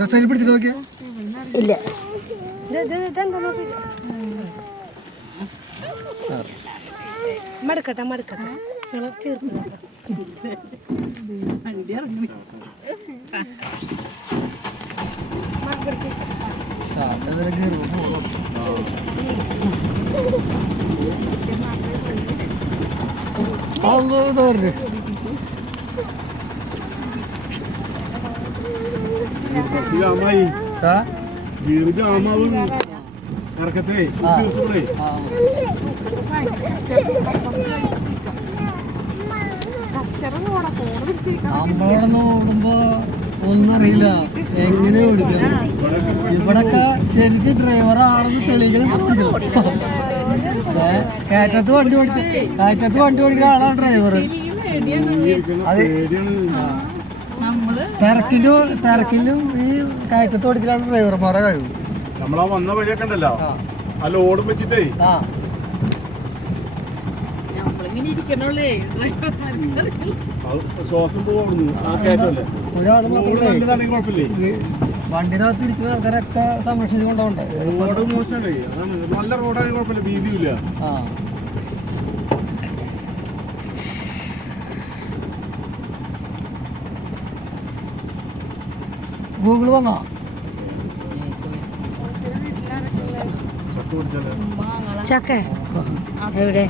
ഡ്രസ്സൈൽ പിടിച്ചിട്ട് നോക്കിയാ ഇല്ല മടുക്കട്ടെ മടുക്കട്ടെ ചേർത്ത് നമ്മളോടൊന്ന് ഓടുമ്പോ ഒന്നും അറിയില്ല എങ്ങനെ ഓടിക്കണം. ഇവിടൊക്കെ ശരിക്കും ഡ്രൈവറാണെന്ന് തെളിയിക്കണം. കയറ്റത്ത് വണ്ടി ഓടിക്കുന്ന ആളാണ് ഡ്രൈവർ. അത് തിരക്കിലും ഈ കയറ്റത്ത് ഓടിക്കലാണ് ഡ്രൈവർമാരെ കഴിവ്. നമ്മളാ വന്ന വഴിയൊക്കെ ഉണ്ടല്ലോ ആ ലോഡും വെച്ചിട്ടേ ശ്വാസം പോകുന്നു. ഒരാൾ കുഴപ്പമില്ലേ, വണ്ടിനകത്ത് ഇരിക്കുന്ന ആൾക്കാരൊക്കെ സംരക്ഷിച്ച് കൊണ്ടുപോകണ്ടേ. റോഡ് മോശമാണ്, നല്ല റോഡാണെങ്കിൽ കുഴപ്പമില്ല, വീതിയില്ല. ഗൂഗിൾ വന്നോ? ചക്ക എവിടെ?